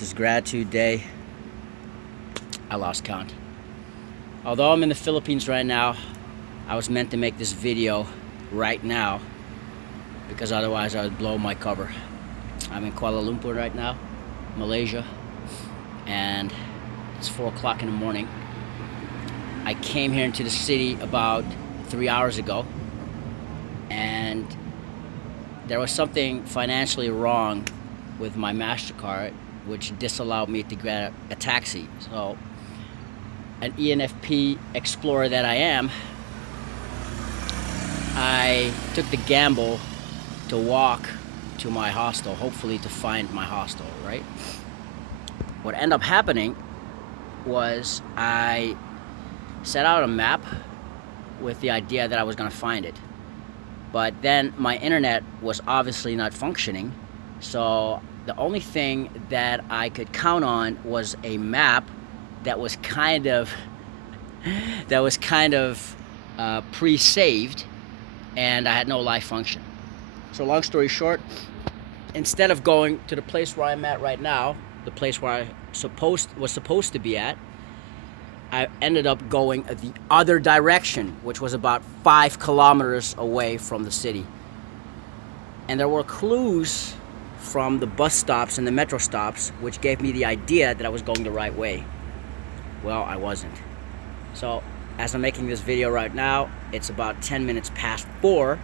This is gratitude day. I lost count. Although I'm in the Philippines right now, I was meant to make this video right now because otherwise I would blow my cover. I'm in Kuala Lumpur right now, Malaysia, and it's 4 o'clock in the morning. I came here into the city about 3 hours ago, and there was something financially wrong with my MasterCard, which disallowed me to get a taxi. So, an ENFP explorer that I am, I took the gamble to walk to my hostel, hopefully to find my hostel, right? What ended up happening was I set out a map with the idea that I was gonna find it. But then my internet was obviously not functioning, so the only thing that I could count on was a map that was kind of pre-saved, and I had no live function. So long story short, instead of going to the place where I'm at right now, the place where I was supposed to be at, I ended up going the other direction, which was about 5 kilometers away from the city. And there were clues from the bus stops and the metro stops, which gave me the idea that I was going the right way. Well, I wasn't. So, as I'm making this video right now, it's about 10 minutes past 4,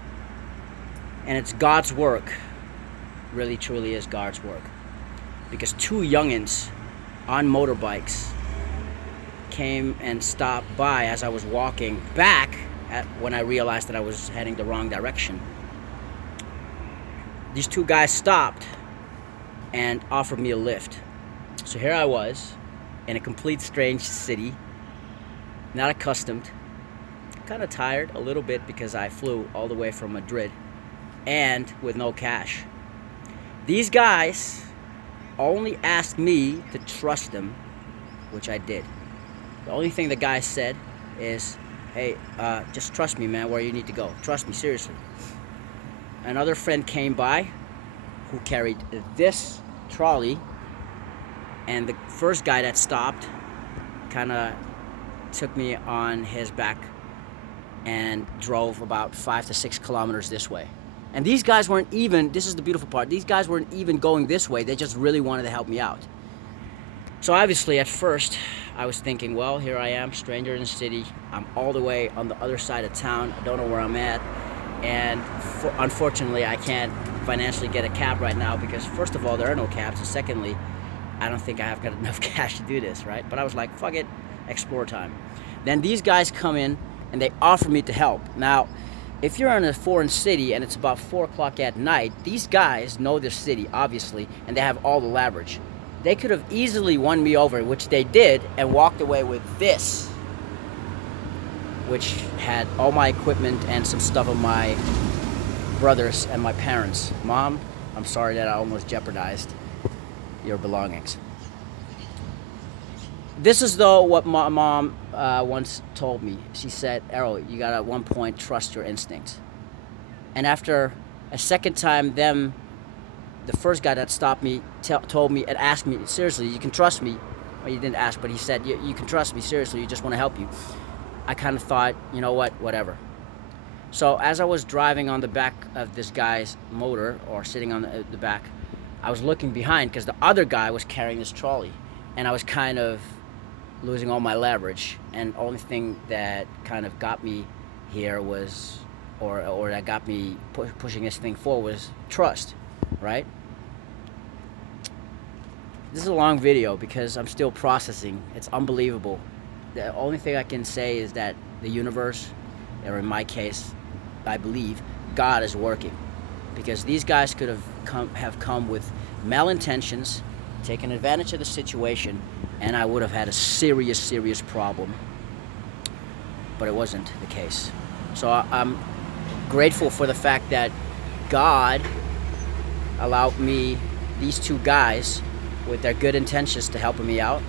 and it's God's work. Really, truly is God's work. Because 2 youngins on motorbikes came and stopped by as I was walking back when I realized that I was heading the wrong direction. These 2 guys stopped and offered me a lift. So here I was in a complete strange city, not accustomed, kind of tired a little bit because I flew all the way from Madrid and with no cash. These guys only asked me to trust them, which I did. The only thing the guy said is, hey, just trust me, man, where you need to go. Trust me, seriously. Another friend came by who carried this trolley, and the first guy that stopped kind of took me on his back and drove about 5 to 6 kilometers this way. And these guys weren't even, this is the beautiful part, these guys weren't even going this way, they just really wanted to help me out. So obviously at first I was thinking, well, here I am, stranger in the city, I'm all the way on the other side of town, I don't know where I'm at, and unfortunately I can't financially get a cab right now because first of all there are no cabs, and secondly I don't think I have got enough cash to do this, right? But I was like, fuck it, explore time. Then these guys come in and they offer me to help. Now if you're in a foreign city and it's about 4 o'clock at night, these guys know their city obviously, and they have all the leverage. They could have easily won me over, which they did, and walked away with this, which had all my equipment and some stuff of my brothers and my parents. Mom, I'm sorry that I almost jeopardized your belongings. This is though what my mom once told me. She said, Errol, you gotta at one point trust your instincts. And after a second time, the first guy that stopped me told me and asked me, seriously, you can trust me. Well, he didn't ask, but he said, you can trust me, seriously, you just want to help you. I kind of thought, you know what, whatever. So as I was driving on the back of this guy's motor, or sitting on the back, I was looking behind because the other guy was carrying this trolley, and I was kind of losing all my leverage, and the only thing that kind of got me here was, or that got me pushing this thing forward was trust, right? This is a long video because I'm still processing. It's unbelievable. The only thing I can say is that the universe, or in my case, I believe, God is working. Because these guys could have come with malintentions, taken advantage of the situation, and I would have had a serious, serious problem. But it wasn't the case. So I'm grateful for the fact that God allowed me, these 2 guys, with their good intentions to helping me out,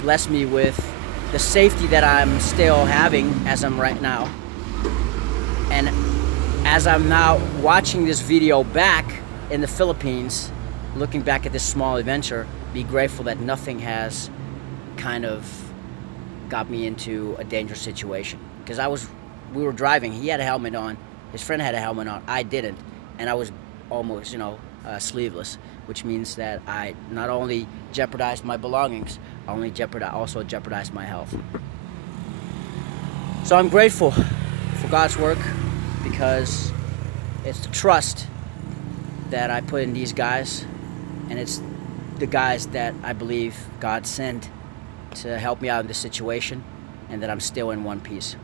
blessed me with the safety that I'm still having as I'm right now. And as I'm now watching this video back in the Philippines, looking back at this small adventure, be grateful that nothing has kind of got me into a dangerous situation. Because we were driving, he had a helmet on, his friend had a helmet on, I didn't, and I was almost, sleeveless, which means that I not only jeopardized my belongings, I also jeopardized my health. So I'm grateful for God's work, because it's the trust that I put in these guys, and it's the guys that I believe God sent to help me out in this situation, and that I'm still in one piece.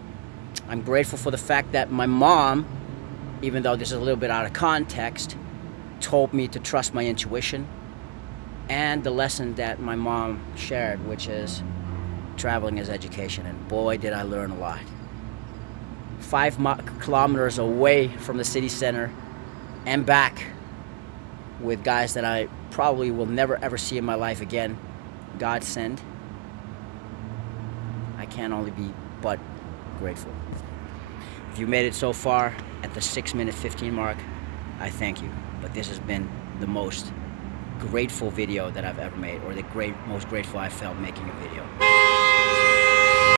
I'm grateful for the fact that my mom, even though this is a little bit out of context, told me to trust my intuition, and the lesson that my mom shared, which is traveling is education, and boy did I learn a lot. 5 kilometers away from the city center and back with guys that I probably will never ever see in my life again. God send. I can only be but grateful. If you made it so far at the 6-minute 15 mark, I thank you. But this has been the most grateful video that I've ever made, or the most grateful I felt making a video.